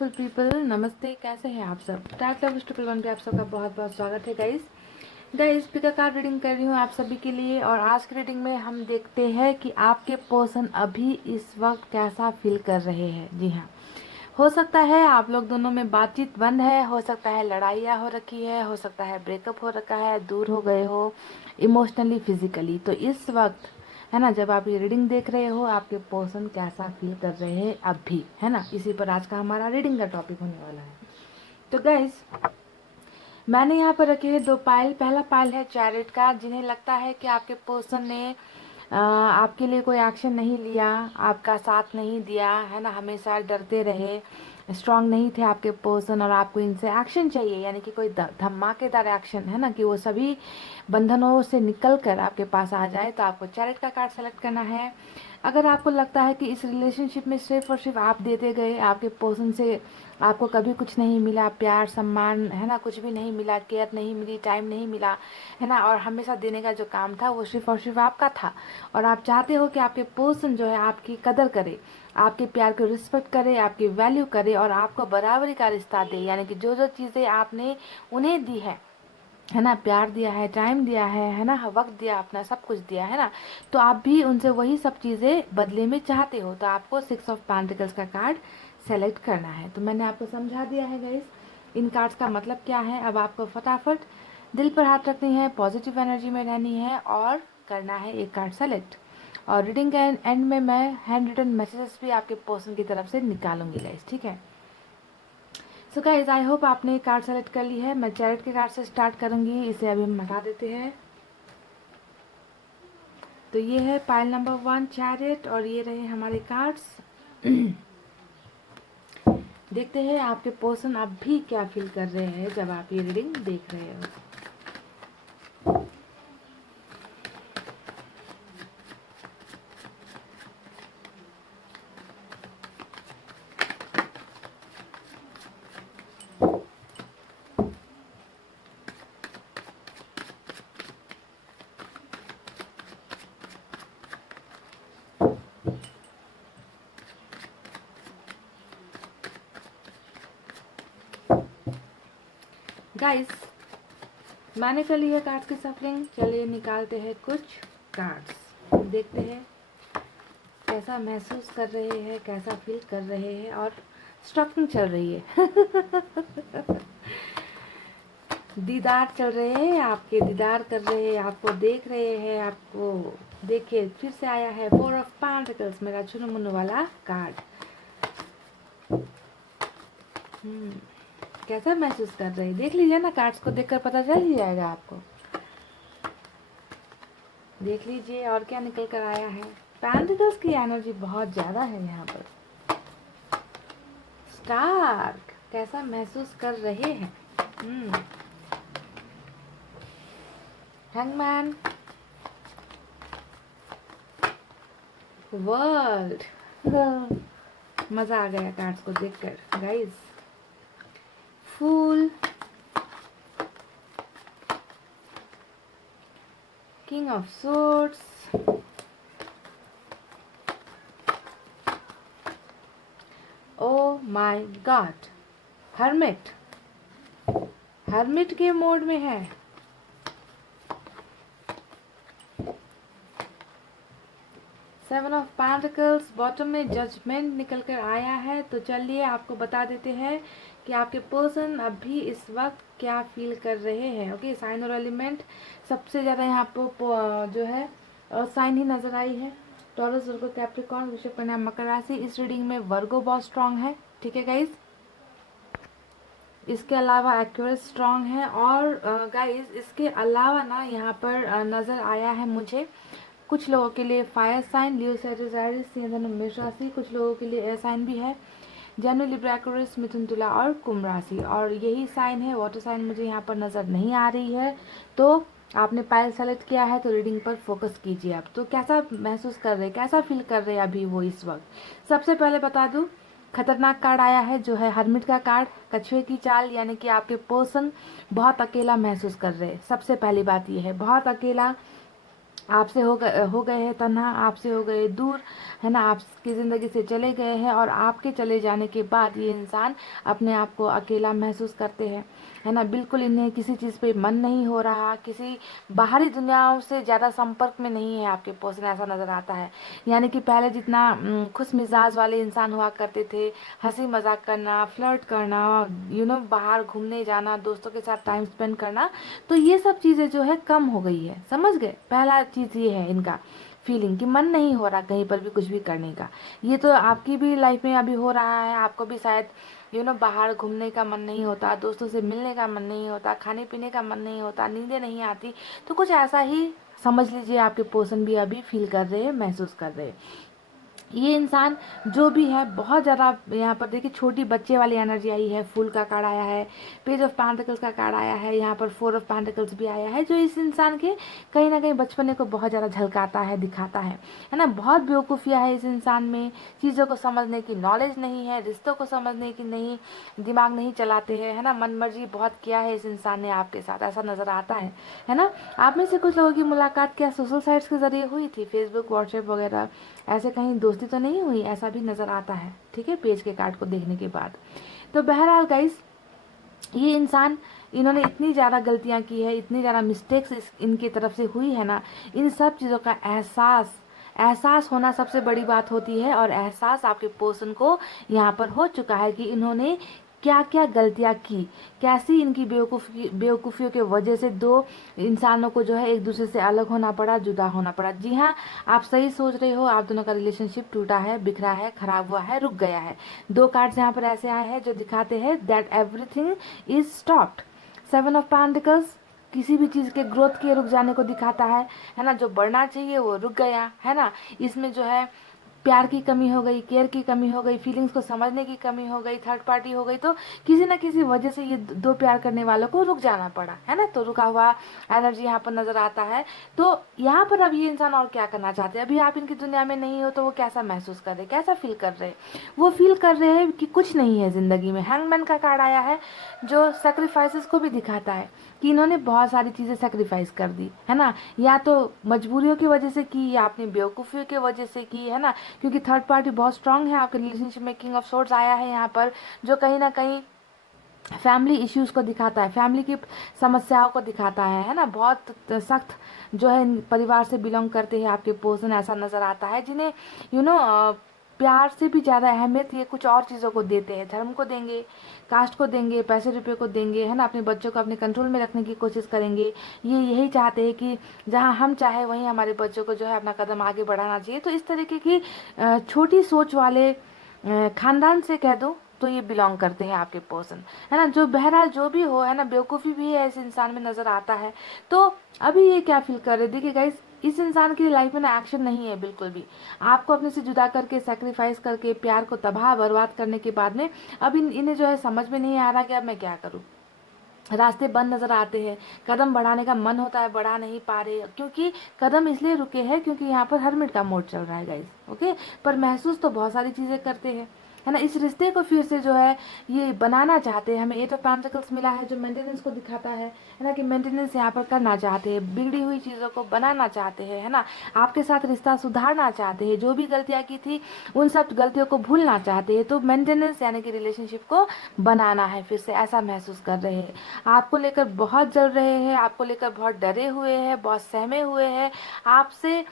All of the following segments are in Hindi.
ब्यूटीफुल पीपल, नमस्ते। कैसे हैं आप सब? टाइट लव ट्रिपल वन पे आप सबका बहुत बहुत स्वागत है गाइस पिका कार्ड रीडिंग कर रही हूँ आप सभी के लिए। और आज की रीडिंग में हम देखते हैं कि आपके पर्सन अभी इस वक्त कैसा फील कर रहे हैं। जी हाँ, हो सकता है आप लोग दोनों में बातचीत बंद है, हो सकता है लड़ाइयाँ हो रखी है, हो सकता है ब्रेकअप हो रखा है, दूर हो गए हो इमोशनली फिजिकली। तो इस वक्त है ना, जब आप ये रीडिंग देख रहे हो आपके पर्सन कैसा फील कर रहे हैं अब भी, है ना। इसी पर आज का हमारा रीडिंग का टॉपिक होने वाला है। तो गाइस, मैंने यहाँ पर रखे हैं दो पाइल। पहला पाइल है चैरिट का, जिन्हें लगता है कि आपके पर्सन ने आपके लिए कोई एक्शन नहीं लिया, आपका साथ नहीं दिया, है ना। हमेशा डरते रहे, स्ट्रांग नहीं थे आपके पर्सन, और आपको इनसे एक्शन चाहिए, यानी कि कोई धमाकेदार एक्शन, है ना, कि वो सभी बंधनों से निकल कर आपके पास आ जाए। तो आपको चैरिट का कार्ड सेलेक्ट करना है। अगर आपको लगता है कि इस रिलेशनशिप में सिर्फ और सिर्फ आप देते गए, आपके पर्सन से आपको कभी कुछ नहीं मिला, प्यार सम्मान, है ना, कुछ भी नहीं मिला, केयर नहीं मिली, टाइम नहीं मिला, है ना, और हमेशा देने का जो काम था वो सिर्फ और सिर्फ आपका था, और आप चाहते हो कि आपके पर्सन जो है आपकी कदर करे, आपके प्यार को रिस्पेक्ट करे, आपकी वैल्यू करे, और आपको बराबरी का रिश्ता दे, यानी कि जो जो चीज़ें आपने उन्हें दी है ना, प्यार दिया है, टाइम दिया है ना, वक्त दिया, अपना सब कुछ दिया, है ना, तो आप भी उनसे वही सब चीज़ें बदले में चाहते हो। तो आपको 6 ऑफ पेंटिकल्स का कार्ड सेलेक्ट करना है। तो मैंने आपको समझा दिया है गाइस इन कार्ड्स का मतलब क्या है। अब आपको फटाफट दिल पर हाथ रखनी है, पॉजिटिव एनर्जी में रहनी है और करना है एक कार्ड सेलेक्ट। और रीडिंग के एंड में मैं हैंड रिटन मैसेजेस भी आपके पर्सन की तरफ से निकालूंगी गाइस, ठीक है। सो गाइज, आई होप आपने कार्ड सेलेक्ट कर ली है। मैं चैरिट के कार्ड से स्टार्ट करूंगी, इसे अभी हम हटा देते हैं। तो ये है पाइल नंबर 1 चैरिट, और ये रहे हमारे कार्ड्स। देखते हैं आपके पर्सन अब भी क्या फील कर रहे हैं जब आप ये रीडिंग देख रहे हो। गाइस, मैंने कर ली है कार्ड्स की सफलिंग। चलिए निकालते हैं कुछ कार्ड्स, देखते हैं कैसा महसूस कर रहे हैं, कैसा फील कर रहे हैं। और स्टॉकिंग चल रही है दीदार चल रहे हैं आपके, दीदार कर रहे हैं, आपको देख रहे हैं, आपको देखिए फिर से आया है 4 ऑफ पेंटिकल्स, मेरा चुनु मुन्नू वाला कार्ड। कैसा महसूस कर रहे हैं देख लीजिए ना, कार्ड्स को देखकर पता चल ही जाएगा आपको। देख लीजिए और क्या निकल कर आया है। पेंटिकल्स की एनर्जी बहुत ज्यादा है यहाँ पर। स्टार कैसा महसूस कर रहे हैं। हैंगमैन, वर्ल्ड, मजा आ गया कार्ड्स को देखकर guys. Fool, king of swords, oh my god, hermit, hermit के मोड में है। सेवन ऑफ पेंटिकल्स, बॉटम में जजमेंट निकल कर आया है। तो चलिए आपको बता देते हैं कि आपके पर्सन अभी इस वक्त क्या फील कर रहे हैं। ओके, साइन और एलिमेंट सबसे ज़्यादा यहाँ पर जो है साइन ही नजर आई है। टॉरस, वर्गो, कैप्रिकॉर्न, वृषभ, कन्या, मकर राशि। इस रीडिंग में वर्गो बहुत स्ट्रांग है, ठीक है गाइज। इसके अलावा एक्यूरेस स्ट्रांग है। और गाइज इसके अलावा ना यहाँ पर नज़र आया है मुझे कुछ लोगों के लिए फायर साइन, लियो, सैजिटेरियस, सिंह, धनु, मेष राशि। कुछ लोगों के लिए एयर साइन भी है, जनवरी, लिब्रा, एक्वेरियस, मिथुन, तुला और कुंभ राशि। और यही साइन है, वाटर साइन मुझे यहाँ पर नज़र नहीं आ रही है। तो आपने पायल सेलेक्ट किया है तो रीडिंग पर फोकस कीजिए आप। तो कैसा महसूस कर रहे हैं, कैसा फील कर रहे हैं अभी वो इस वक्त। सबसे पहले बता दूं, खतरनाक कार्ड आया है जो है हर्मिट का कार्ड, कछुए की चाल, यानी कि आपके पर्सन बहुत अकेला महसूस कर रहे हैं। सबसे पहली बात यह है, बहुत अकेला आपसे हो गए हैं तन्हा, आपसे हो गए दूर, है ना, आपकी ज़िंदगी से चले गए हैं। और आपके चले जाने के बाद ये इंसान अपने आप को अकेला महसूस करते हैं, है ना। बिल्कुल इन्हें किसी चीज़ पे मन नहीं हो रहा, किसी बाहरी दुनियाओं से ज़्यादा संपर्क में नहीं है आपके पर्सन, ऐसा नज़र आता है। यानी कि पहले जितना खुश मिजाज वाले इंसान हुआ करते थे, हंसी मजाक करना, फ्लर्ट करना, बाहर घूमने जाना, दोस्तों के साथ टाइम स्पेंड करना, तो ये सब चीज़ें जो है कम हो गई है, समझ गए। पहला चीज़ ये है इनका फीलिंग कि मन नहीं हो रहा कहीं पर भी कुछ भी करने का। ये तो आपकी भी लाइफ में अभी हो रहा है, आपको भी शायद बाहर घूमने का मन नहीं होता, दोस्तों से मिलने का मन नहीं होता, खाने पीने का मन नहीं होता, नींदें नहीं आती। तो कुछ ऐसा ही समझ लीजिए आपके पर्सन भी अभी फील कर रहे हैं, महसूस कर रहे हैं। ये इंसान जो भी है बहुत ज़्यादा, यहाँ पर देखिए छोटी बच्चे वाली एनर्जी आई है, फूल का कार्ड आया है, पेज ऑफ पेंटिकल्स का कार्ड आया है, यहाँ पर 4 ऑफ पेंटिकल्स भी आया है, जो इस इंसान के कहीं ना कहीं बचपने को बहुत ज़्यादा झलकाता है, दिखाता है ना। बहुत बेवकूफ़िया है इस इंसान में, चीज़ों को समझने की नॉलेज नहीं है, रिश्तों को समझने की नहीं, दिमाग नहीं चलाते हैं, है ना। मन मर्जी बहुत किया है इस इंसान ने आपके साथ, ऐसा नज़र आता है ना। आप में से कुछ लोगों की मुलाकात क्या सोशल साइट्स के ज़रिए हुई थी, फेसबुक, व्हाट्सएप वगैरह, ऐसे कहीं दोस्ती तो नहीं हुई, ऐसा भी नज़र आता है, ठीक है, पेज के कार्ड को देखने के बाद। तो बहरहाल गाइस, ये इंसान, इन्होंने इतनी ज़्यादा गलतियां की है, इतनी ज़्यादा मिस्टेक्स इनकी तरफ से हुई है ना, इन सब चीज़ों का एहसास होना सबसे बड़ी बात होती है। और एहसास आपके पर्सन को यहाँ पर हो चुका है कि इन्होंने क्या क्या गलतियाँ की, कैसी इनकी बेवकूफ़ियों के वजह से दो इंसानों को जो है एक दूसरे से अलग होना पड़ा, जुदा होना पड़ा। जी हाँ, आप सही सोच रहे हो, आप दोनों का रिलेशनशिप टूटा है, बिखरा है, खराब हुआ है, रुक गया है। 2 कार्ड्स यहाँ पर ऐसे आए हैं जो दिखाते हैं that everything is stopped. 7 of pentacles किसी भी चीज़ के ग्रोथ के रुक जाने को दिखाता है ना। जो बढ़ना चाहिए वो रुक गया, है ना। इसमें जो है प्यार की कमी हो गई, केयर की कमी हो गई, फीलिंग्स को समझने की कमी हो गई, थर्ड पार्टी हो गई, तो किसी ना किसी वजह से ये दो प्यार करने वालों को रुक जाना पड़ा, है ना। तो रुका हुआ एनर्जी यहाँ पर नजर आता है। तो यहाँ पर अब ये इंसान और क्या करना चाहते हैं, अभी आप इनकी दुनिया में नहीं हो तो वो कैसा महसूस कर रहे, कैसा फील कर रहे हैं, वो फील कर रहे हैं कि कुछ नहीं है जिंदगी में। हैंगमैन का कार्ड आया है जो सेक्रीफाइसेस को भी दिखाता है कि इन्होंने बहुत सारी चीज़ें सेक्रीफाइस कर दी, है ना। या तो मजबूरियों की वजह से की, या अपनी बेवकूफ़ियों की वजह से की, है ना। क्योंकि थर्ड पार्टी बहुत स्ट्रांग है आपके रिलेशनशिप में। किंग ऑफ सोर्ड्स आया है यहाँ पर, जो कहीं ना कहीं फैमिली इश्यूज को दिखाता है, फैमिली की समस्याओं को दिखाता है ना। बहुत सख्त जो है परिवार से बिलोंग करते हैं आपके पर्सन, ऐसा नज़र आता है, जिन्हें प्यार से भी ज़्यादा अहमियत ये कुछ और चीज़ों को देते हैं। धर्म को देंगे, कास्ट को देंगे, पैसे रुपए को देंगे, है ना। अपने बच्चों को अपने कंट्रोल में रखने की कोशिश करेंगे। ये यही चाहते हैं कि जहाँ हम चाहे वहीं हमारे बच्चों को जो है अपना कदम आगे बढ़ाना चाहिए। तो इस तरीके की छोटी सोच वाले खानदान से कह दो तो ये बिलोंग करते हैं आपके पर्सन, है ना। जो बहरहाल जो भी हो, है ना, बेवकूफ़ी भी है इस इंसान में नज़र आता है। तो अभी ये क्या फील कर रहे, देखिए गाइस, इस इंसान की लाइफ में ना एक्शन नहीं है बिल्कुल भी। आपको अपने से जुदा करके, सेक्रीफाइस करके, प्यार को तबाह बर्बाद करने के बाद में अब इन्हें जो है समझ में नहीं आ रहा कि अब मैं क्या करूँ। रास्ते बंद नजर आते हैं, कदम बढ़ाने का मन होता है, बढ़ा नहीं पा रहे, क्योंकि कदम इसलिए रुके हैं क्योंकि यहाँ पर हरमिट का मोड चल रहा है गाइस, ओके। पर महसूस तो बहुत सारी चीज़ें करते हैं, है ना। इस रिश्ते को फिर से जो है ये बनाना चाहते हैं। हमें 8 ऑफ पेंटिकल्स मिला है जो मेंटेनेंस को दिखाता है ना, कि मेंटेनेंस यहाँ पर करना चाहते हैं, बिगड़ी हुई चीज़ों को बनाना चाहते हैं, है ना। आपके साथ रिश्ता सुधारना चाहते हैं, जो भी गलतियाँ की थी उन सब गलतियों को भूलना चाहते हैं। तो मेंटेनेंस यानी कि रिलेशनशिप को बनाना है फिर से, ऐसा महसूस कर रहे हैं। आपको लेकर बहुत जल रहे हैं, आपको लेकर बहुत डरे हुए हैं, बहुत सहमे हुए हैं। आपसे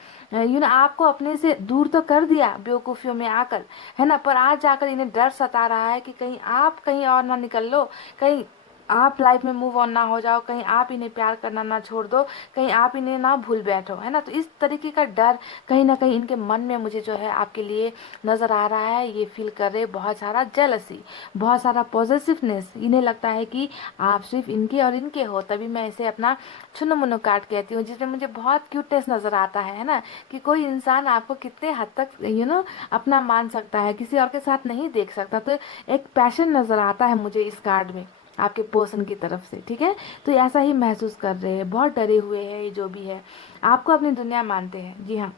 आपको अपने से दूर तो कर दिया बेवकूफ़ियों में आकर, है ना, पर आज जाकर इन्हें डर सता रहा है कि कहीं आप कहीं और ना निकल लो, कहीं आप लाइफ में मूव ऑन ना हो जाओ, कहीं आप इन्हें प्यार करना ना छोड़ दो, कहीं आप इन्हें ना भूल बैठो, है ना। तो इस तरीके का डर कहीं ना कहीं इनके मन में मुझे जो है आपके लिए नज़र आ रहा है। ये फील कर रहे, बहुत सारा जेलसी, बहुत सारा पॉजिटिवनेस। इन्हें लगता है कि आप सिर्फ इनके और इनके हो, तभी मैं इसे अपना छुनो मुनो काट कहती हूँ, जिसमें मुझे बहुत क्यूटनेस नज़र आता है ना, कि कोई इंसान आपको कितने हद तक अपना मान सकता है, किसी और के साथ नहीं देख सकता। तो एक पैशन नज़र आता है मुझे इस कार्ड में आपके पर्सन की तरफ से, ठीक है। तो ऐसा ही महसूस कर रहे हैं, बहुत डरे हुए हैं, ये जो भी है आपको अपनी दुनिया मानते हैं। जी हाँ,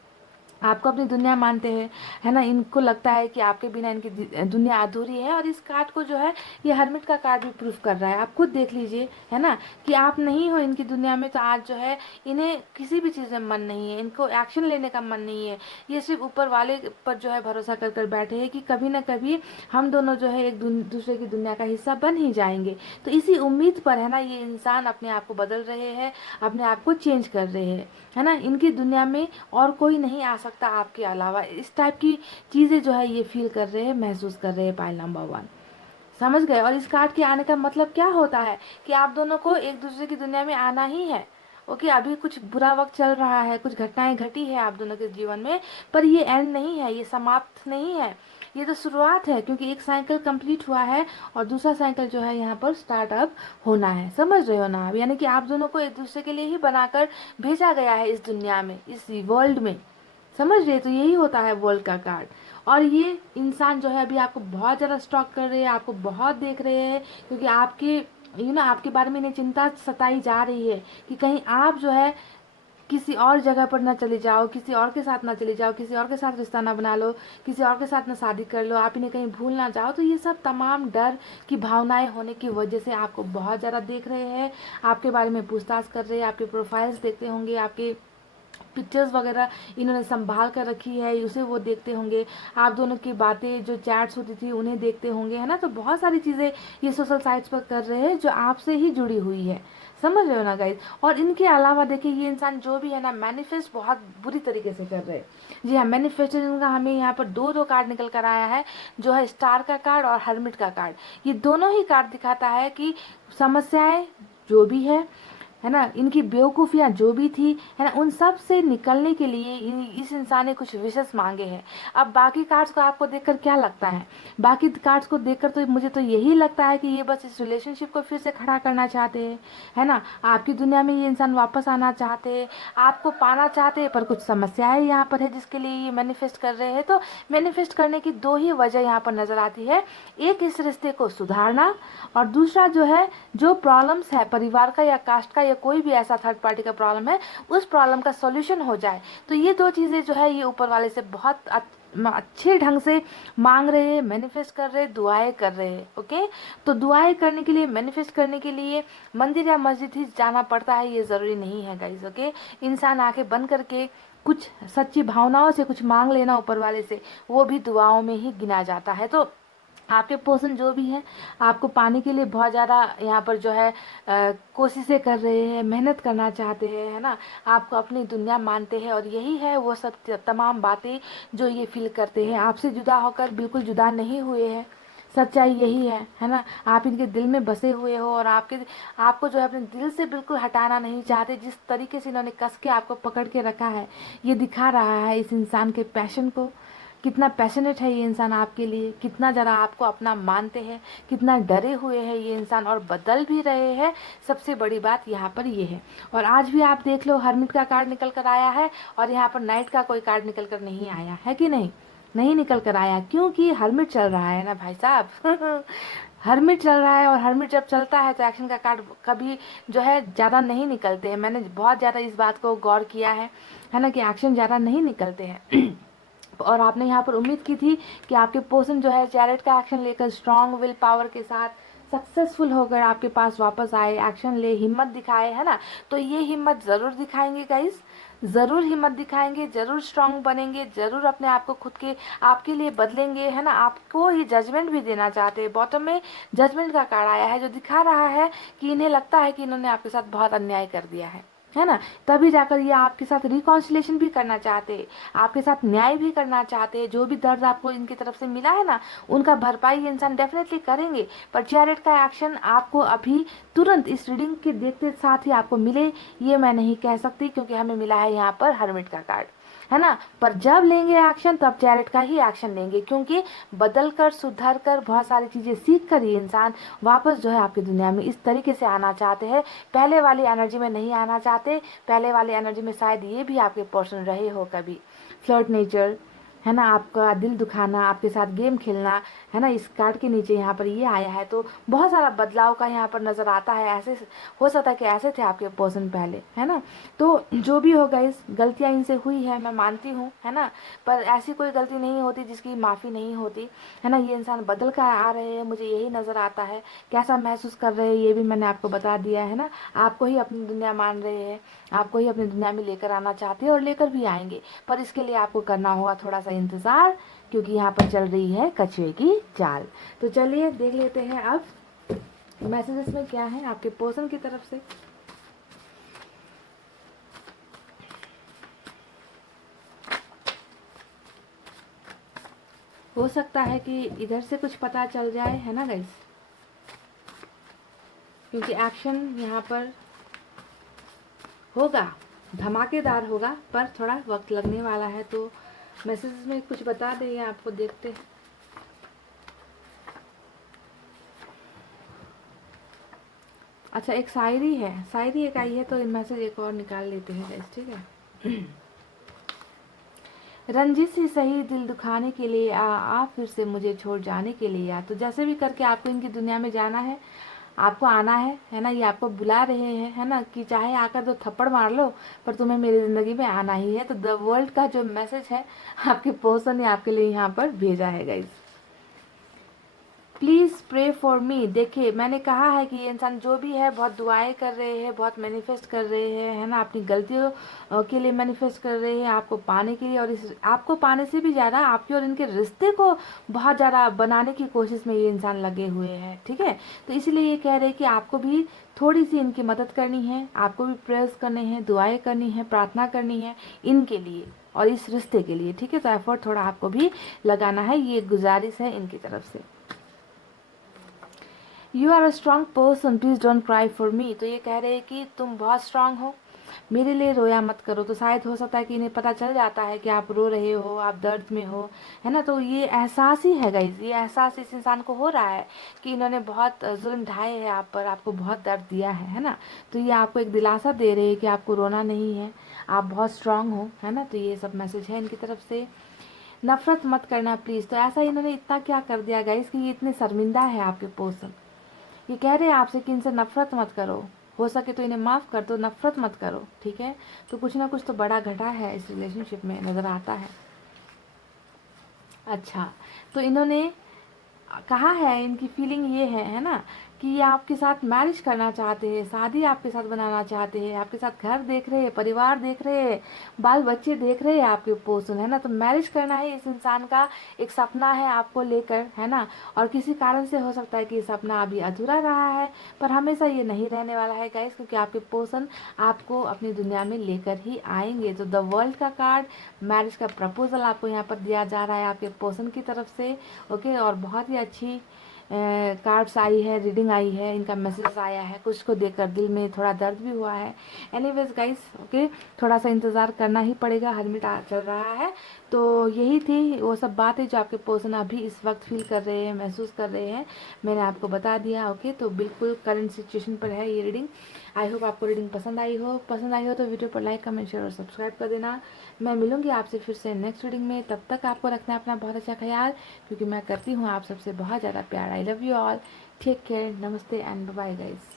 आपको अपनी दुनिया मानते हैं, है ना। इनको लगता है कि आपके बिना इनकी दुनिया अधूरी है। और इस कार्ड को जो है ये हर्मिट का कार्ड भी प्रूफ कर रहा है। आप खुद देख लीजिए, है ना, कि आप नहीं हो इनकी दुनिया में, तो आज जो है इन्हें किसी भी चीज़ में मन नहीं है, इनको एक्शन लेने का मन नहीं है। ये सिर्फ ऊपर वाले पर जो है भरोसा कर कर बैठे हैं कि कभी ना कभी हम दोनों जो है एक दूसरे की दुनिया का हिस्सा बन ही जाएंगे। तो इसी उम्मीद पर, है ना, ये इंसान अपने आप को बदल रहे हैं, अपने आप को चेंज कर रहे हैं, है ना। इनकी दुनिया में और कोई नहीं आ सकता आपके अलावा। इस टाइप की चीज़ें जो है ये फील कर रहे हैं, महसूस कर रहे हैं पाइल नंबर 1। समझ गए। और इस कार्ड के आने का मतलब क्या होता है कि आप दोनों को एक दूसरे की दुनिया में आना ही है। ओके, अभी कुछ बुरा वक्त चल रहा है, कुछ घटनाएं घटी है आप दोनों के जीवन में, पर ये एंड नहीं है, ये समाप्त नहीं है, ये तो शुरुआत है। क्योंकि एक साइकिल कंप्लीट हुआ है और दूसरा साइकिल जो है यहाँ पर स्टार्टअप होना है। समझ रहे हो ना आप? यानी कि आप दोनों को एक दूसरे के लिए ही बनाकर भेजा गया है इस दुनिया में, इस वर्ल्ड में। समझ रहे? तो यही होता है वर्ल्ड का कार्ड। और ये इंसान जो है अभी आपको बहुत ज़्यादा स्टॉक कर रहे हैं, आपको बहुत देख रहे हैं, क्योंकि आपके आपके बारे में इन्हें चिंता सताई जा रही है कि कहीं आप जो है किसी और जगह पर ना चले जाओ, किसी और के साथ ना चले जाओ, किसी और के साथ रिश्ता ना बना लो, किसी और के साथ ना शादी कर लो, आप इन्हें कहीं भूल ना जाओ। तो ये सब तमाम डर की भावनाएं होने की वजह से आपको बहुत ज़्यादा देख रहे हैं, आपके बारे में पूछताछ कर रहे हैं, आपके प्रोफाइल्स देखते होंगे, आपके पिक्चर्स वगैरह इन्होंने संभाल कर रखी है, उसे वो देखते होंगे, आप दोनों की बातें जो चैट्स होती थी उन्हें देखते होंगे, है ना। तो बहुत सारी चीज़ें ये सोशल साइट्स पर कर रहे हैं जो आपसे ही जुड़ी हुई है। समझ रहे हो ना गाइज? और इनके अलावा देखिए ये इंसान जो भी है ना, मैनिफेस्ट बहुत बुरी तरीके से कर रहे हैं। जी हाँ, मैनिफेस्टेशन का हमें यहाँ पर दो कार्ड निकल कर आया है, जो है स्टार का कार्ड और हर्मिट का कार्ड। ये दोनों ही कार्ड दिखाता है कि समस्याएं जो भी है ना, इनकी बेवकूफ़ियाँ जो भी थी, है ना, उन सब से निकलने के लिए इस इंसान ने कुछ विशेष मांगे हैं। अब बाकी कार्ड्स को आपको देखकर क्या लगता है? बाकी कार्ड्स को देखकर तो मुझे तो यही लगता है कि ये बस इस रिलेशनशिप को फिर से खड़ा करना चाहते हैं, है ना। आपकी दुनिया में ये इंसान वापस आना चाहते हैं, आपको पाना चाहते हैं, पर कुछ समस्याएं यहाँ पर है जिसके लिए ये मैनिफेस्ट कर रहे हैं। तो मैनिफेस्ट करने की दो ही वजह यहाँ पर नज़र आती है, एक इस रिश्ते को सुधारना, और दूसरा जो है जो प्रॉब्लम्स है परिवार का या कास्ट का या कोई भी ऐसा थर्ड पार्टी का प्रॉब्लम है, उस प्रॉब्लम का सॉल्यूशन हो जाए। तो ये दो चीज़ें जो है ये ऊपर वाले से बहुत अच्छे ढंग से मांग रहे हैं, मैनिफेस्ट कर रहे हैं, दुआएं कर रहे हैं। ओके, तो दुआएं करने के लिए, मैनिफेस्ट करने के लिए मंदिर या मस्जिद ही जाना पड़ता है, ये ज़रूरी नहीं है गाइस। ओके, इंसान आंखें बंद करके कुछ सच्ची भावनाओं से कुछ मांग लेना ऊपर वाले से, वो भी दुआओं में ही गिना जाता है। तो आपके पर्सन जो भी है आपको पाने के लिए बहुत ज़्यादा यहाँ पर जो है कोशिशें कर रहे हैं, मेहनत करना चाहते हैं, है ना, आपको अपनी दुनिया मानते हैं। और यही है वो सब तमाम बातें जो ये फील करते हैं। आपसे जुदा होकर बिल्कुल जुदा नहीं हुए हैं, सच्चाई यही है ना। आप इनके दिल में बसे हुए हो और आपको जो है अपने दिल से बिल्कुल हटाना नहीं चाहते। जिस तरीके से इन्होंने कस के आपको पकड़ के रखा है, ये दिखा रहा है इस इंसान के पैशन को, कितना पैशनेट है ये इंसान आपके लिए, कितना ज़रा आपको अपना मानते हैं, कितना डरे हुए हैं ये इंसान, और बदल भी रहे हैं। सबसे बड़ी बात यहाँ पर ये है। और आज भी आप देख लो हर्मिट का कार्ड निकल कर आया है और यहाँ पर नाइट का कोई कार्ड निकल कर नहीं आया है कि नहीं? नहीं निकल कर आया, क्योंकि हर्मिट चल रहा है ना भाई साहब। हर्मिट चल रहा है, और हर्मिट जब चलता है तो एक्शन का कार्ड कभी जो है ज़्यादा नहीं निकलते हैं। मैंने बहुत ज़्यादा इस बात को गौर किया है ना, कि एक्शन ज़्यादा नहीं निकलते हैं। और आपने यहाँ पर उम्मीद की थी कि आपके पर्सन जो है चैरिट का एक्शन लेकर स्ट्रांग विल पावर के साथ सक्सेसफुल होकर आपके पास वापस आए, एक्शन ले, हिम्मत दिखाए, है ना। तो ये हिम्मत ज़रूर दिखाएंगे गाइस, ज़रूर हिम्मत दिखाएंगे, ज़रूर स्ट्रांग बनेंगे, ज़रूर अपने आप को खुद के आपके लिए बदलेंगे, है ना। आपको ये जजमेंट भी देना चाहते हैं। बॉटम में जजमेंट का कार्ड आया है जो दिखा रहा है कि इन्हें लगता है कि इन्होंने आपके साथ बहुत अन्याय कर दिया है ना। तभी जाकर ये आपके साथ रिकॉन्सिलेशन भी करना चाहते हैं, आपके साथ न्याय भी करना चाहते हैं। जो भी दर्द आपको इनकी तरफ से मिला है ना, उनका भरपाई ये इंसान डेफिनेटली करेंगे। पर चैरिट का एक्शन आपको अभी तुरंत इस रीडिंग के देखते साथ ही आपको मिले, ये मैं नहीं कह सकती, क्योंकि हमें मिला है यहाँ पर हर्मिट का कार्ड, है ना। पर जब लेंगे एक्शन तब चैरिट का ही एक्शन लेंगे, क्योंकि बदल कर, सुधर कर, बहुत सारी चीज़ें सीख कर ये इंसान वापस जो है आपकी दुनिया में इस तरीके से आना चाहते हैं। पहले वाली एनर्जी में नहीं आना चाहते। पहले वाली एनर्जी में शायद ये भी आपके पर्सन रहे हो कभी, फ्लर्ट नेचर, है ना, आपका दिल दुखाना, आपके साथ गेम खेलना, है ना, इस कार्ड के नीचे यहाँ पर ये आया है। तो बहुत सारा बदलाव का यहाँ पर नज़र आता है। ऐसे हो सकता है कि ऐसे थे आपके पर्सन पहले, है ना। तो जो भी होगा, इस गलतियाँ इनसे हुई है, मैं मानती हूँ, है ना, पर ऐसी कोई गलती नहीं होती जिसकी माफ़ी नहीं होती, है ना। ये इंसान बदल कर आ रहे हैं, मुझे यही नज़र आता है। कैसा महसूस कर रहे हैं ये भी मैंने आपको बता दिया है ना। आपको ही अपनी दुनिया मान रहे हैं, आपको ही अपनी दुनिया में लेकर आना चाहते हैं और लेकर भी आएंगे, पर इसके लिए आपको करना होगा थोड़ा सा इंतज़ार, क्योंकि यहाँ पर चल रही है कछुए की चाल। तो चलिए देख लेते हैं अब मैसेजेस में क्या है आपके पर्सन की तरफ से। हो सकता है कि इधर से कुछ पता चल जाए, है ना गाइस, क्योंकि एक्शन यहाँ पर होगा, धमाकेदार होगा, पर थोड़ा वक्त लगने वाला है। तो मैसेज में कुछ बता दें आपको, देखते हैं। अच्छा, एक शायरी है, शायरी एक आई है, तो मैसेज एक और निकाल लेते हैं गाइस, ठीक है। रंजिश से सही दिल दुखाने के लिए आ फिर से मुझे छोड़ जाने के लिए आ। तो जैसे भी करके आपको इनकी दुनिया में जाना है, आपको आना है ना, ये आपको बुला रहे हैं, है ना, कि चाहे आकर दो थप्पड़ मार लो, पर तुम्हें मेरी ज़िंदगी में आना ही है। तो द वर्ल्ड का जो मैसेज है आपके पर्सन ने आपके लिए यहाँ पर भेजा है guys. Please pray for me. देखिए, मैंने कहा है कि ये इंसान जो भी है बहुत दुआएं कर रहे हैं, बहुत मैनिफेस्ट कर रहे हैं, है ना, अपनी गलतियों के लिए मैनिफेस्ट कर रहे हैं आपको पाने के लिए, और इस आपको पाने से भी ज़्यादा आपके और इनके रिश्ते को बहुत ज़्यादा बनाने की कोशिश में ये इंसान लगे हुए हैं, ठीक है। तो इसलिए ये कह रहे हैं कि आपको भी थोड़ी सी इनकी मदद करनी है, आपको भी प्रेयर्स करने हैं, दुआएं करनी है, प्रार्थना करनी है इनके लिए और इस रिश्ते के लिए, ठीक है। तो एफर्ट थोड़ा आपको भी लगाना है, ये गुजारिश है इनकी तरफ से। You are a strong person, please don't cry for me. तो ये कह रहे हैं कि तुम बहुत स्ट्रांग हो, मेरे लिए रोया मत करो। तो शायद हो सकता है कि इन्हें पता चल जाता है कि आप रो रहे हो, आप दर्द में हो, है ना। तो ये एहसास ही है गाइस, ये एहसास इस इंसान को हो रहा है कि इन्होंने बहुत जुल्म ढाए हैं आप पर, आपको बहुत दर्द दिया है ना। तो ये आपको एक दिलासा दे रहे हैं कि आपको रोना नहीं है, आप बहुत स्ट्रांग हो, है ना। तो ये सब मैसेज है इनकी तरफ से। नफरत मत करना प्लीज़। तो ऐसा इन्होंने इतना क्या कर दिया गाइस कि ये इतने शर्मिंदा है आपके पर्सन। ये कह रहे हैं आपसे कि इनसे नफरत मत करो, हो सके तो इन्हें माफ़ कर दो, नफरत मत करो, ठीक है। तो कुछ ना कुछ तो बड़ा घटा है इस रिलेशनशिप में, नज़र आता है। अच्छा, तो इन्होंने कहा है, इनकी फीलिंग ये है ना, कि ये आपके साथ मैरिज करना चाहते हैं, शादी आपके साथ बनाना चाहते हैं, आपके साथ घर देख रहे हैं, परिवार देख रहे हैं, बाल बच्चे देख रहे हैं आपके पर्सन, है ना। तो मैरिज करना है इस इंसान का एक सपना है आपको लेकर, है ना। और किसी कारण से हो सकता है कि ये सपना अभी अधूरा रहा है, पर हमेशा ये नहीं रहने वाला है गाइस, क्योंकि आपके पर्सन आपको अपनी दुनिया में लेकर ही आएंगे। तो द वर्ल्ड का कार्ड, मैरिज का प्रपोजल आपको यहाँ पर दिया जा रहा है आपके पर्सन की तरफ से, ओके। और बहुत ही अच्छी कार्ड्स आई है, रीडिंग आई है, इनका मैसेज आया है, कुछ को देखकर दिल में थोड़ा दर्द भी हुआ है। एनीवेज गाइस, ओके, थोड़ा सा इंतज़ार करना ही पड़ेगा, हर मिनट चल रहा है। तो यही थी वो सब बातें जो आपके पर्सन अभी इस वक्त फील कर रहे हैं, महसूस कर रहे हैं, मैंने आपको बता दिया, ओके। तो बिल्कुल करंट सिचुएशन पर है ये रीडिंग। आई होप आपको रीडिंग पसंद आई हो तो वीडियो पर लाइक, कमेंट, शेयर और सब्सक्राइब कर देना। मैं मिलूंगी आपसे फिर से नेक्स्ट रीडिंग में, तब तक आपको रखना है अपना बहुत अच्छा ख्याल, क्योंकि मैं करती हूँ आप सबसे बहुत ज़्यादा प्यार। I love you all, take care, नमस्ते and bye guys.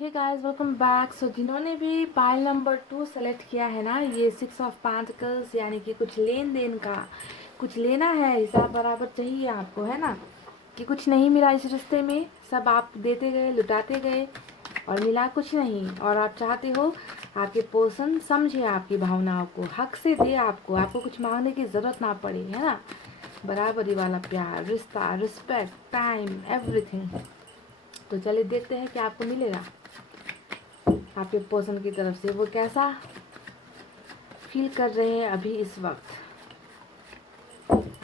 Hey guys, welcome back. So जिन्होंने भी पाइल नंबर 2 सेलेक्ट किया है ना, ये 6 ऑफ पेंटिकल्स, यानी कि कुछ लेन देन का, कुछ लेना है, हिसाब बराबर चाहिए आपको, है ना, कि कुछ नहीं मिला इस रिश्ते में, सब आप देते गए, लुटाते गए और मिला कुछ नहीं, और आप चाहते हो आपके पर्सन समझे आपकी भावनाओं को, हक से दे आपको, आपको कुछ मांगने की ज़रूरत ना पड़े, है ना। बराबरी वाला प्यार, रिश्ता, रिस्पेक्ट, टाइम, एवरीथिंग। तो चलिए देखते हैं कि आपको मिलेगा आपके पर्सन की तरफ से, वो कैसा फील कर रहे हैं अभी इस वक्त,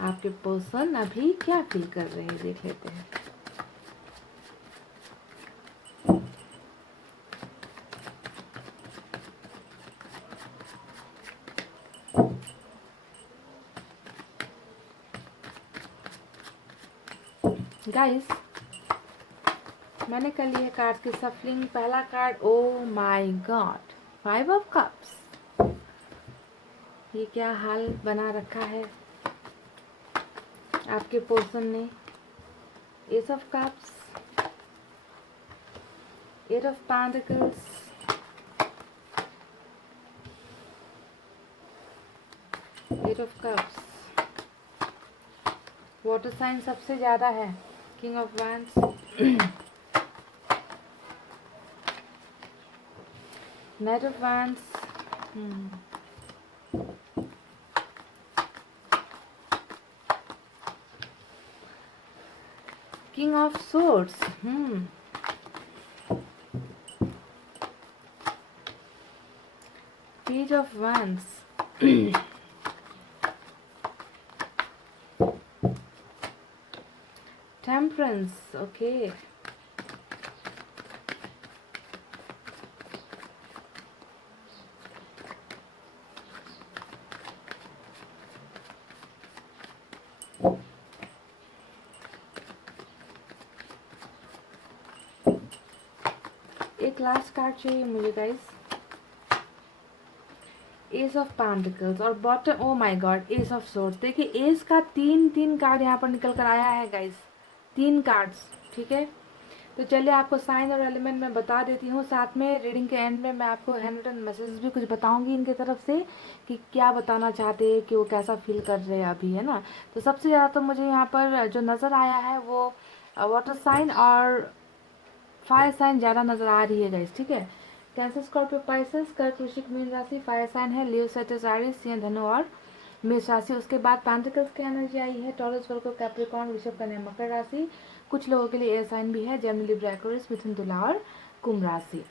आपके पर्सन अभी क्या फील कर रहे हैं, देख लेते हैं। गाइस, मैंने कर ली है कार्ड की सफलिंग। पहला card, oh my god, 5 of cups, ये क्या हाल बना रखा है आपके पर्सन ने। Ace of cups, 8 of pentacles, 8 of cups. Water sign सबसे ज़्यादा है। King of wands, knight of wands, king of swords, page of wands, temperance, okay, एक लास्ट कार्ड चाहिए मुझे गाइस। एस ऑफ पेंटिकल्स और bottom, oh my god, ace of swords. देखिए एस का तीन कार्ड यहाँ पर निकल कर आया है गाइस, 3 कार्ड्स, ठीक है। तो चलिए आपको साइन और एलिमेंट मैं बता देती हूँ, साथ में रीडिंग के एंड में मैं आपको हैंड रिटन मैसेज भी कुछ बताऊंगी इनके तरफ से कि क्या बताना चाहते हैं, कि वो कैसा फील कर रहे हैं अभी, है ना। तो सबसे ज़्यादा तो मुझे यहाँ पर जो नज़र आया है वो वाटर साइन और फायर साइन ज़्यादा नज़र आ रही है गाइस, ठीक है। कैंसर, स्कॉर्पियो, पाइसेस, कर्क, वृश्चिक, मीन राशि फायर साइन है। लियो, सेजिटेरियस, एरीज, सिंह, धनु और मेष राशि। उसके बाद पेंटिकल्स की एनर्जी आई है। टॉरस, वर्गो, कैप्रिकॉर्न, वृषभ, कन्या, मकर राशि। कुछ लोगों के लिए एयर साइन भी है, जेमिनी, लिब्रा, एक्वेरियस, मिथुन, तुला और कुंभ राशि।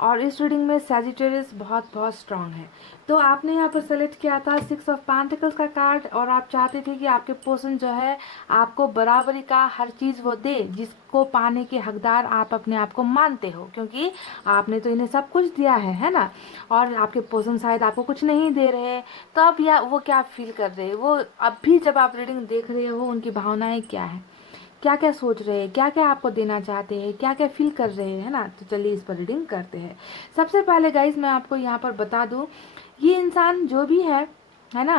और इस रीडिंग में सैजिटेरियस बहुत स्ट्रांग है। तो आपने यहाँ पर सेलेक्ट किया था 6 ऑफ पेंटिकल्स का कार्ड, और आप चाहते थे कि आपके पर्सन जो है आपको बराबरी का हर चीज़ वो दे, जिसको पाने के हकदार आप अपने आप को मानते हो, क्योंकि आपने तो इन्हें सब कुछ दिया है ना। और आपके पर्सन शायद आपको कुछ नहीं दे रहे, तो अब या वो क्या फील कर रहे हैं, वो अब भी जब आप रीडिंग देख रहे हो उनकी भावनाएं क्या है, क्या क्या सोच रहे हैं, क्या क्या आपको देना चाहते हैं, क्या क्या फील कर रहे हैं, है ना। तो चलिए इस पर रीडिंग करते हैं। सबसे पहले गाइज मैं आपको यहाँ पर बता दूँ, ये इंसान जो भी है ना,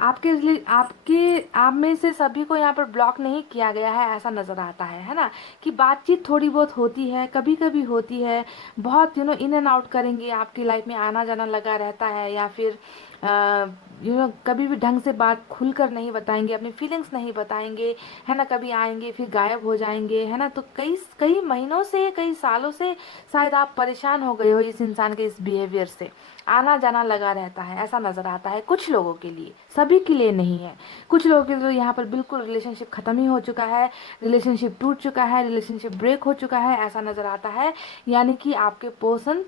आपके आप में से सभी को यहाँ पर ब्लॉक नहीं किया गया है, ऐसा नज़र आता है ना। कि बातचीत थोड़ी बहुत होती है, कभी कभी होती है, बहुत इन एंड आउट करेंगे, आपकी लाइफ में आना जाना लगा रहता है, या फिर कभी भी ढंग से बात खुलकर नहीं बताएंगे, अपनी फीलिंग्स नहीं बताएंगे, है ना। कभी आएंगे फिर गायब हो जाएंगे, है ना। तो कई कई महीनों से, कई सालों से शायद आप परेशान हो गए हो इस इंसान के इस बिहेवियर से, आना जाना लगा रहता है, ऐसा नज़र आता है कुछ लोगों के लिए, सभी के लिए नहीं है। कुछ लोगों के लिए तो यहाँ पर बिल्कुल रिलेशनशिप ख़त्म ही हो चुका है, रिलेशनशिप टूट चुका है, रिलेशनशिप ब्रेक हो चुका है, ऐसा नज़र आता है। यानी कि आपके पर्सन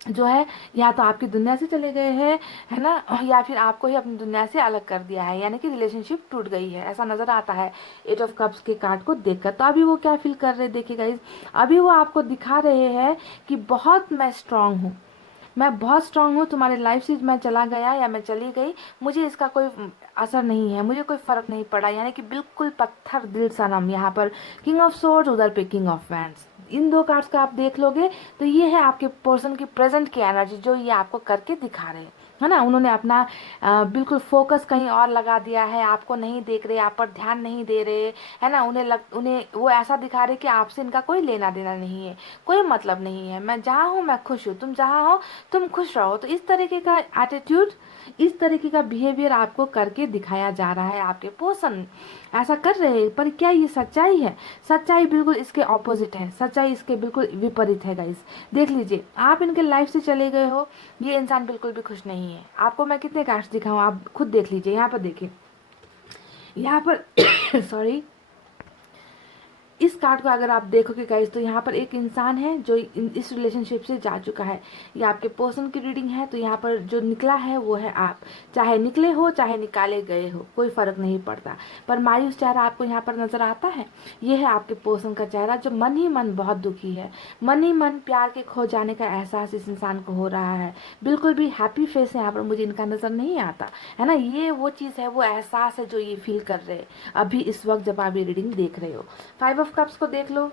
जो है या तो आपकी दुनिया से चले गए हैं, है ना, या फिर आपको ही अपनी दुनिया से अलग कर दिया है, यानी कि रिलेशनशिप टूट गई है, ऐसा नज़र आता है 8 ऑफ कप्स के कार्ड को देखकर। तो अभी वो क्या फील कर रहे हैं देखिए गाइस, अभी वो आपको दिखा रहे हैं कि बहुत मैं स्ट्रांग हूँ, मैं बहुत स्ट्रांग हूँ, तुम्हारी लाइफ से मैं चला गया या मैं चली गई, मुझे इसका कोई असर नहीं है, मुझे कोई फ़र्क नहीं पड़ा। यानी कि बिल्कुल पत्थर दिल सनम। यहाँ पर किंग ऑफ सोर्ड्स, उधर पे king of wands. In 2 cards का आप देख लोगे तो ये है आपके पर्सन की प्रेजेंट की एनर्जी, जो ये आपको करके दिखा रहे हैं, है ना। उन्होंने अपना बिल्कुल फोकस कहीं और लगा दिया है, आपको नहीं देख रहे, आप पर ध्यान नहीं दे रहे, है ना। उन्हें वो ऐसा दिखा रहे कि आपसे इनका कोई लेना देना नहीं है, कोई मतलब नहीं है, मैं जहाँ हूँ मैं खुश हूँ, तुम जहाँ हो तुम खुश रहो। तो इस तरीके का एटीट्यूड, इस तरीके का बिहेवियर आपको करके दिखाया जा रहा है, आपके पर्सन ऐसा कर रहे हैं। पर क्या ये सच्चाई है? सच्चाई बिल्कुल इसके ऑपोजिट है, सच्चाई इसके बिल्कुल विपरीत है गाइस। देख लीजिए, आप इनके लाइफ से चले गए हो, ये इंसान बिल्कुल भी खुश नहीं है। आपको मैं कितने कार्ड्स दिखाऊं, आप खुद देख लीजिए। यहाँ पर देखिए, यहाँ पर सॉरी, इस कार्ड को अगर आप देखोगे गाइस, तो यहाँ पर एक इंसान है जो इस रिलेशनशिप से जा चुका है। ये आपके पर्सन की रीडिंग है, तो यहाँ पर जो निकला है वो है आप। चाहे निकले हो चाहे निकाले गए हो, कोई फर्क नहीं पड़ता। पर मायूस चेहरा आपको यहाँ पर नजर आता है, ये है आपके पर्सन का चेहरा, जो मन ही मन बहुत दुखी है, मन ही मन प्यार के खो जाने का एहसास इस इंसान को हो रहा है। बिल्कुल भी हैप्पी फेस यहाँ पर मुझे इनका नजर नहीं आता, है ना। ये वो चीज़ है, वो एहसास है जो ये फील कर रहे हैं अभी इस वक्त जब आप ये रीडिंग देख रहे हो। 5 ऑफ कप्स को देख लो,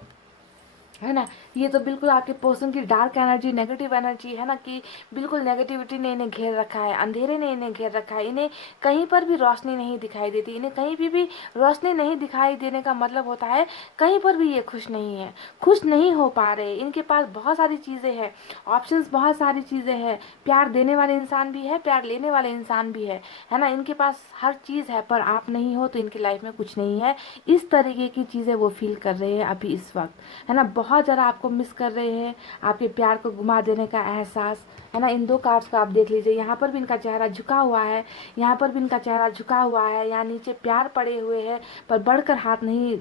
है ना। ये तो बिल्कुल आपके पर्सन की डार्क एनर्जी, नेगेटिव एनर्जी है ना, कि बिल्कुल नेगेटिविटी ने इन्हें घेर रखा है, अंधेरे ने इन्हें घेर रखा है। इन्हें कहीं पर भी रोशनी नहीं दिखाई देती। इन्हें कहीं भी रोशनी नहीं दिखाई देने का मतलब होता है कहीं पर भी ये खुश नहीं है, खुश नहीं हो पा रहे। इनके पास बहुत सारी चीज़ें हैं, ऑप्शंस बहुत सारी चीज़ें हैं। प्यार देने वाले इंसान भी है, प्यार लेने वाले इंसान भी है ना। इनके पास हर चीज़ है, पर आप नहीं हो तो इनकी लाइफ में कुछ नहीं है। इस तरीके की चीज़ें वो फील कर रहे हैं अभी इस वक्त, है ना। बहुत ज़्यादा आपको मिस कर रहे हैं, आपके प्यार को गुमा देने का एहसास, है ना। इन दो कार्ड्स को आप देख लीजिए, यहाँ पर भी इनका चेहरा झुका हुआ है, यहाँ पर भी इनका चेहरा झुका हुआ है। यहाँ नीचे प्यार पड़े हुए हैं, पर बढ़कर हाथ नहीं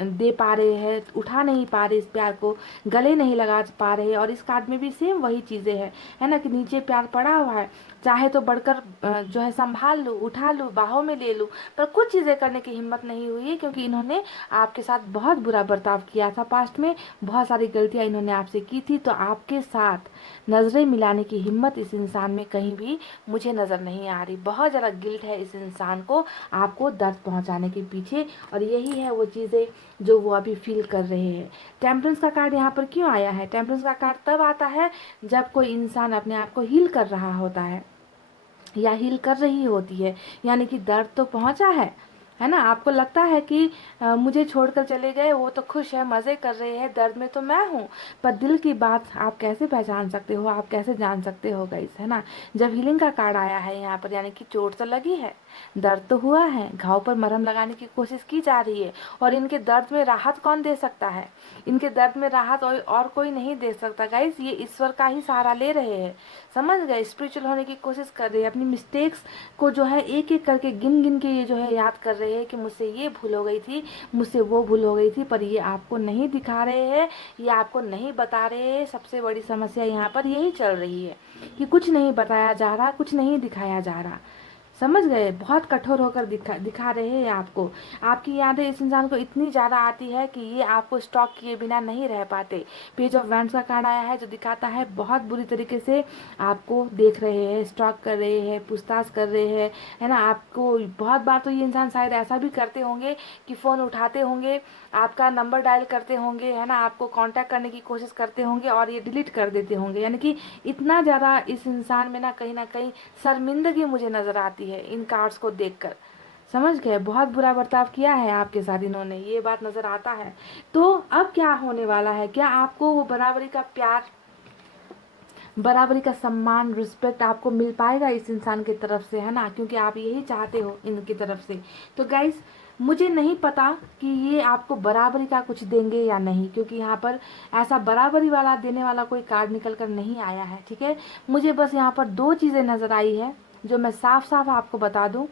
दे पा रहे हैं, उठा नहीं पा रहे इस प्यार को, गले नहीं लगा पा रहे। और इस कार्ड में भी सेम वही चीज़ें हैं, है ना, कि नीचे प्यार पड़ा हुआ है, चाहे तो बढ़कर जो है संभाल लूँ, उठा लूँ, बाहों में ले लूँ, पर कुछ चीज़ें करने की हिम्मत नहीं हुई है, क्योंकि इन्होंने आपके साथ बहुत बुरा बर्ताव किया था पास्ट में, बहुत सारी गलतियाँ इन्होंने आपसे की थी। तो आपके साथ नज़रें मिलाने की हिम्मत इस इंसान में कहीं भी मुझे नज़र नहीं आ रही। बहुत ज़्यादा गिल्ट है इस इंसान को आपको दर्द पहुंचाने के पीछे, और यही है वो चीज़ें जो वो अभी फील कर रहे हैं। टेम्परेंस का कार्ड यहाँ पर क्यों आया है? टेम्परेंस का कार्ड तब आता है जब कोई इंसान अपने आप को हील कर रहा होता है या हील कर रही होती है, यानी कि दर्द तो पहुंचा है ना। आपको लगता है कि मुझे छोड़कर चले गए, वो तो खुश है, मज़े कर रहे हैं, दर्द में तो मैं हूँ। पर दिल की बात आप कैसे पहचान सकते हो, आप कैसे जान सकते हो गाइस, है ना। जब हीलिंग का कार्ड आया है यहाँ पर, यानी कि चोट तो लगी है, दर्द तो हुआ है, घाव पर मरहम लगाने की कोशिश की जा रही है। और इनके दर्द में राहत कौन दे सकता है? इनके दर्द में राहत और कोई नहीं दे सकता गाइस, ये ईश्वर का ही सहारा ले रहे हैं। समझ गए? स्पिरिचुअल होने की कोशिश कर रहे हैं, अपनी मिस्टेक्स को जो है एक एक करके गिन गिन के ये जो है याद कर रहे हैं कि मुझसे ये भूल हो गई थी, मुझसे वो भूल हो गई थी, पर ये आपको नहीं दिखा रहे हैं, ये आपको नहीं बता रहे हैं। सबसे बड़ी समस्या यहाँ पर यही चल रही है कि कुछ नहीं बताया जा रहा, कुछ नहीं दिखाया जा रहा। समझ गए? बहुत कठोर होकर दिखा रहे हैं आपको। आपकी यादें इस इंसान को इतनी ज़्यादा आती है कि ये आपको स्टॉक किए बिना नहीं रह पाते। पेज ऑफ वैंड्स का कार्ड आया है जो दिखाता है बहुत बुरी तरीके से आपको देख रहे हैं, स्टॉक कर रहे हैं, पूछताछ कर रहे हैं, है ना। आपको बहुत बार तो ये इंसान शायद ऐसा भी करते होंगे कि फ़ोन उठाते होंगे, आपका नंबर डायल करते होंगे, है ना, आपको कांटेक्ट करने की कोशिश करते होंगे और ये डिलीट कर देते होंगे। यानी कि इतना ज़्यादा इस इंसान में ना कहीं शर्मिंदगी मुझे नज़र आती है इन कार्ड्स को देखकर। समझ गए? बहुत बुरा बर्ताव किया है आपके साथ इन्होंने, ये बात नज़र आता है। तो अब क्या होने वाला है? क्या आपको वो बराबरी का प्यार, बराबरी का सम्मान, रिस्पेक्ट आपको मिल पाएगा इस इंसान की तरफ से, है ना, क्योंकि आप यही चाहते हो इनकी तरफ से। तो गाइस, मुझे नहीं पता कि ये आपको बराबरी का कुछ देंगे या नहीं, क्योंकि यहाँ पर ऐसा बराबरी वाला देने वाला कोई कार्ड निकल कर नहीं आया है, ठीक है। मुझे बस यहाँ पर दो चीज़ें नज़र आई है जो मैं साफ साफ आपको बता दूँ,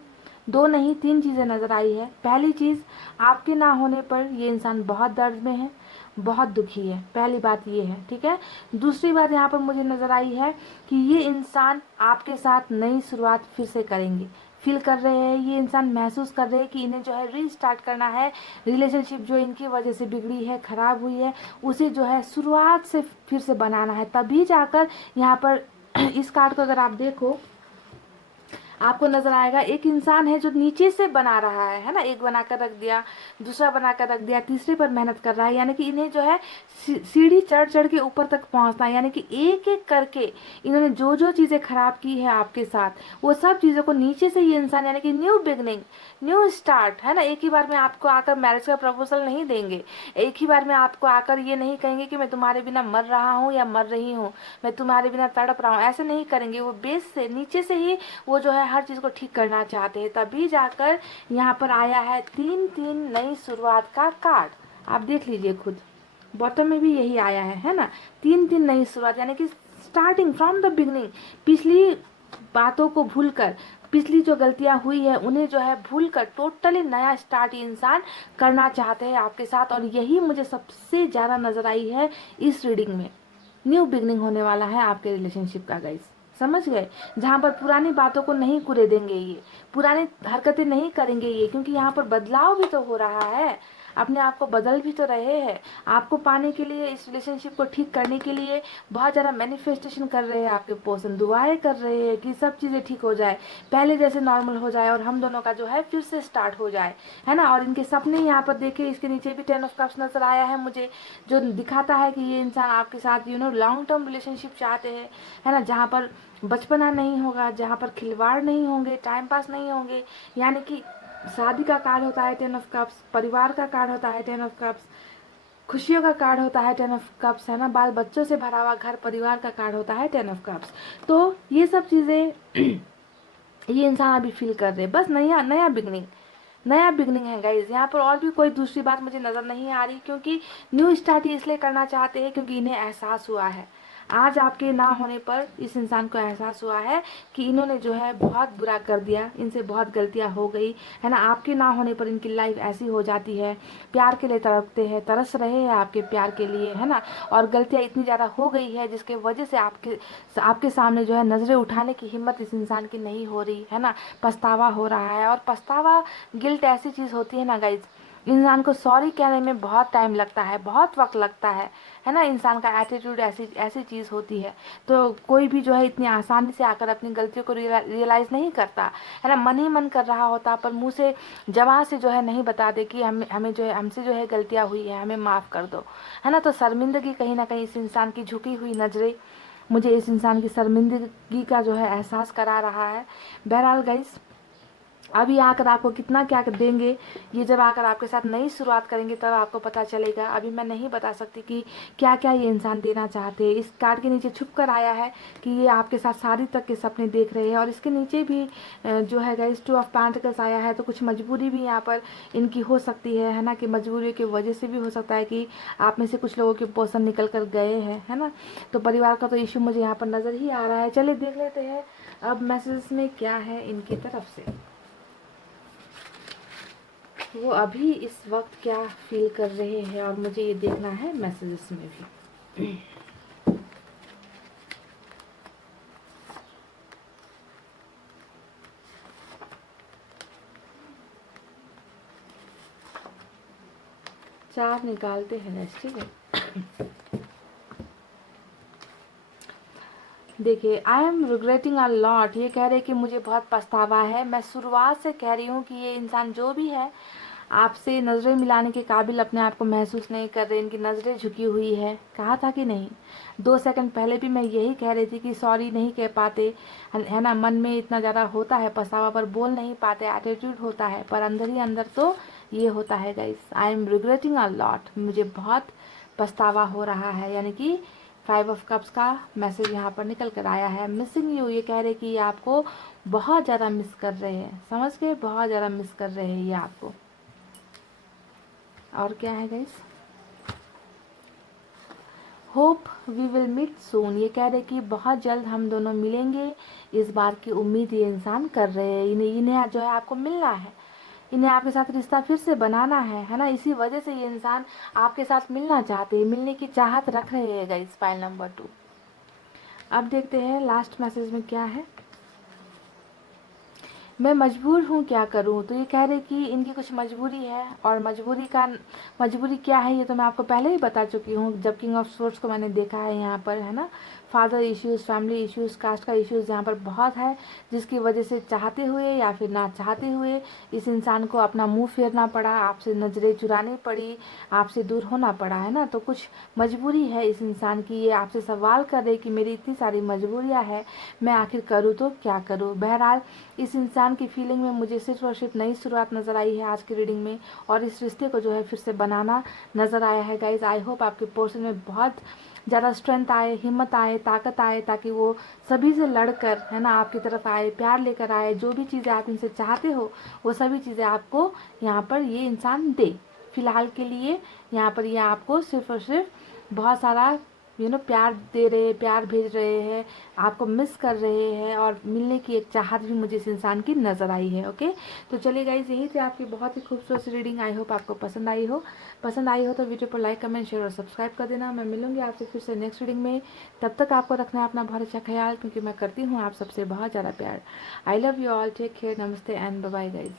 दो नहीं तीन चीज़ें नज़र आई है। पहली चीज़, आपके ना होने पर ये इंसान बहुत दर्द में है, बहुत दुखी है, पहली बात ये है, ठीक है। दूसरी बात यहाँ पर मुझे नज़र आई है कि ये इंसान आपके साथ नई शुरुआत फिर से करेंगे, फील कर रहे हैं ये इंसान, महसूस कर रहे हैं कि इन्हें जो है रीस्टार्ट करना है। रिलेशनशिप जो इनकी वजह से बिगड़ी है, ख़राब हुई है, उसे जो है शुरुआत से फिर से बनाना है। तभी जाकर यहाँ पर इस कार्ड को अगर आप देखो, आपको नजर आएगा एक इंसान है जो नीचे से बना रहा है ना, एक बनाकर रख दिया, दूसरा बनाकर रख दिया, तीसरे पर मेहनत कर रहा है। यानी कि इन्हें जो है सीढ़ी चढ़ चढ़ के ऊपर तक पहुंचना है। यानी कि एक एक करके इन्होंने जो जो चीज़ें खराब की है आपके साथ, वो सब चीज़ों को नीचे से ये इंसान, यानी कि न्यू बिगनिंग, न्यू स्टार्ट, है ना। एक ही बार में आपको आकर मैरिज का प्रपोजल नहीं देंगे, एक ही बार में आपको आकर ये नहीं कहेंगे कि मैं तुम्हारे बिना मर रहा हूँ या मर रही हूँ, मैं तुम्हारे बिना तड़प रहा हूँ, ऐसे नहीं करेंगे। वो बेस से नीचे से ही वो जो है हर चीज़ को ठीक करना चाहते हैं। तभी जाकर यहाँ पर आया है 3-3 नई शुरुआत का कार्ड। आप देख लीजिए खुद, बॉटम में भी यही आया है ना, 3-3 नई शुरुआत, यानी कि स्टार्टिंग फ्रॉम द बिगनिंग। पिछली बातों को भूलकर, पिछली जो गलतियां हुई है उन्हें जो है भूलकर टोटली नया स्टार्ट इंसान करना चाहते हैं आपके साथ। और यही मुझे सबसे ज़्यादा नज़र आई है इस रीडिंग में। न्यू बिगनिंग होने वाला है आपके रिलेशनशिप का गाइस, समझ गए? जहाँ पर पुरानी बातों को नहीं कुरेदेंगे ये, पुरानी हरकतें नहीं करेंगे ये, क्योंकि यहाँ पर बदलाव भी तो हो रहा है। अपने आप को बदल भी तो रहे हैं। आपको पाने के लिए, इस रिलेशनशिप को ठीक करने के लिए बहुत ज़्यादा मैनिफेस्टेशन कर रहे हैं आपके पर्सन, दुआएं कर रहे हैं कि सब चीज़ें ठीक हो जाए, पहले जैसे नॉर्मल हो जाए और हम दोनों का जो है फिर से स्टार्ट हो जाए, है ना। और इनके सपने यहाँ पर देखिए, इसके नीचे भी 10 ऑफ कप्स नजर आया है मुझे, जो दिखाता है कि ये इंसान आपके साथ लॉन्ग टर्म रिलेशनशिप चाहते हैं, है ना, जहाँ पर बचपना नहीं होगा, जहाँ पर खिलवाड़ नहीं होंगे, टाइम पास नहीं होंगे। यानी कि शादी का कार्ड होता है 10 ऑफ कप्स, परिवार का कार्ड होता है 10 ऑफ कप्स, खुशियों का कार्ड होता है 10 ऑफ कप्स, है ना, बाल बच्चों से भरा हुआ घर परिवार का कार्ड होता है 10 ऑफ कप्स। तो ये सब चीज़ें ये इंसान अभी फील कर रहे हैं, बस नया नया बिगनिंग है गाइज। यहाँ पर और भी कोई दूसरी बात मुझे नज़र नहीं आ रही, क्योंकि न्यू स्टार्ट इसलिए करना चाहते हैं क्योंकि इन्हें एहसास हुआ है, आज आपके ना होने पर इस इंसान को एहसास हुआ है कि इन्होंने जो है बहुत बुरा कर दिया, इनसे बहुत गलतियां हो गई, है ना। आपके ना होने पर इनकी लाइफ ऐसी हो जाती है, प्यार के लिए तड़पते हैं, तरस रहे हैं आपके प्यार के लिए, है ना। और गलतियां इतनी ज़्यादा हो गई है जिसके वजह से आपके सामने जो है नज़रें उठाने की हिम्मत इस इंसान की नहीं हो रही, है ना। पछतावा हो रहा है, और पछतावा, गिल्ट ऐसी चीज़ होती है ना गाइज, इंसान को सॉरी कहने में बहुत टाइम लगता है, बहुत वक्त लगता है ना। इंसान का एटीट्यूड ऐसी ऐसी चीज़ होती है, तो कोई भी जो है इतनी आसानी से आकर अपनी गलतियों को रियलाइज़ नहीं करता, है ना। मन ही मन कर रहा होता, पर मुंह से, जबान से जो है नहीं बता दे कि हमें जो है, हमसे जो है गलतियाँ हुई है, हमें माफ़ कर दो, है ना। तो शर्मिंदगी कहीं ना कहीं इस इंसान की झुकी हुई नज़रें मुझे इस इंसान की शर्मिंदगी का जो है एहसास करा रहा है। बहरहाल गाइस, अभी आकर आपको कितना क्या देंगे, ये जब आकर आपके साथ नई शुरुआत करेंगे तब आपको पता चलेगा। अभी मैं नहीं बता सकती कि क्या क्या ये इंसान देना चाहते हैं। इस कार्ड के नीचे छुप कर आया है कि ये आपके साथ शादी तक के सपने देख रहे हैं, और इसके नीचे भी जो है गाइस 2 ऑफ पेंटिकल्स आया है। तो कुछ मजबूरी भी यहाँ पर इनकी हो सकती है ना, कि मजबूरी की वजह से भी हो सकता है कि आप में से कुछ लोगों के पर्सन निकल कर गए हैं, है ना। तो परिवार का तो इशू मुझे यहाँ पर नज़र ही आ रहा है। चलिए देख लेते हैं अब मैसेज में क्या है इनकी तरफ से, वो अभी इस वक्त क्या फील कर रहे हैं, और मुझे ये देखना है मैसेजेस में भी। चार निकालते हैं, ठीक है। देखिए, I am regretting a lot, ये कह रहे कि मुझे बहुत पछतावा है। मैं शुरुआत से कह रही हूँ कि ये इंसान जो भी है आपसे नज़रें मिलाने के काबिल अपने आप को महसूस नहीं कर रहे, इनकी नज़रें झुकी हुई है। कहा था कि नहीं, 2 सेकंड पहले भी मैं यही कह रही थी कि सॉरी नहीं कह पाते, है ना। मन में इतना ज़्यादा होता है पछतावा, पर बोल नहीं पाते, एटीट्यूड होता है, पर अंदर ही अंदर तो ये होता है guys. I am regretting a lot, मुझे बहुत पछतावा हो रहा है, यानी कि 5 ऑफ कप्स का मैसेज यहाँ पर निकल कर आया है। मिसिंग यू, ये कह रहे कि ये आपको बहुत ज़्यादा मिस कर रहे हैं, समझ गए, बहुत ज़्यादा मिस कर रहे हैं ये आपको। और क्या है guys, hope we will meet soon, ये कह रहे कि बहुत जल्द हम दोनों मिलेंगे, इस बार की उम्मीद ये इंसान कर रहे हैं। इन्हें जो है आपको मिलना है, इन्हें आपके साथ रिश्ता फिर से बनाना है ना। इसी वजह से ये इंसान आपके साथ मिलना चाहते हैं, मिलने की चाहत रख रहे हैं गाइस। File number 2। अब देखते हैं लास्ट मैसेज में क्या है। मैं मजबूर हूँ, क्या करूँ। तो ये कह रहे कि इनकी कुछ मजबूरी है, और मजबूरी क्या है ये तो मैं आपको पहले ही बता चुकी हूँ, जब किंग ऑफ सोर्ड्स को मैंने देखा है यहाँ पर, है ना। Father issues, family issues, caste का इश्यूज़ यहाँ पर बहुत है, जिसकी वजह से चाहते हुए या फिर ना चाहते हुए इस इंसान को अपना मुंह फेरना पड़ा, आपसे नज़रें चुरानी पड़ी, आपसे दूर होना पड़ा, है ना। तो कुछ मजबूरी है इस इंसान की, ये आपसे सवाल कर रहे कि मेरी इतनी सारी मजबूरियाँ हैं, मैं आखिर करूँ तो क्या करूँ। बहरहाल, इस इंसान की फीलिंग में मुझे सिर्फ और सिर्फ नई शुरुआत नज़र आई है आज की रीडिंग में, और इस रिश्ते को जो है फिर से बनाना नज़र आया है गाइज। आई होप आपके पर्सन में बहुत ज़्यादा स्ट्रेंथ आए, हिम्मत आए, ताकत आए, ताकि वो सभी से लड़कर, है ना, आपकी तरफ आए, प्यार लेकर आए। जो भी चीज़ें आप इनसे चाहते हो वो सभी चीज़ें आपको यहाँ पर ये इंसान दे। फिलहाल के लिए यहाँ पर ये आपको सिर्फ और सिर्फ बहुत सारा प्यार दे रहे हैं, प्यार भेज रहे हैं, आपको मिस कर रहे हैं, और मिलने की एक चाहत भी मुझे इस इंसान की नज़र आई है। ओके, तो चलिए गाइज, यही थी आपकी बहुत ही खूबसूरत रीडिंग। आई होप आपको पसंद आई हो तो वीडियो पर लाइक, कमेंट, शेयर और सब्सक्राइब कर देना। मैं मिलूंगी आपसे फिर से नेक्स्ट रीडिंग में। तब तक आपको रखना है अपना बहुत अच्छा ख्याल, क्योंकि मैं करती हूँ आप सबसे बहुत ज़्यादा प्यार। I love you all, take care, नमस्ते एंड बाय बाय गाइज।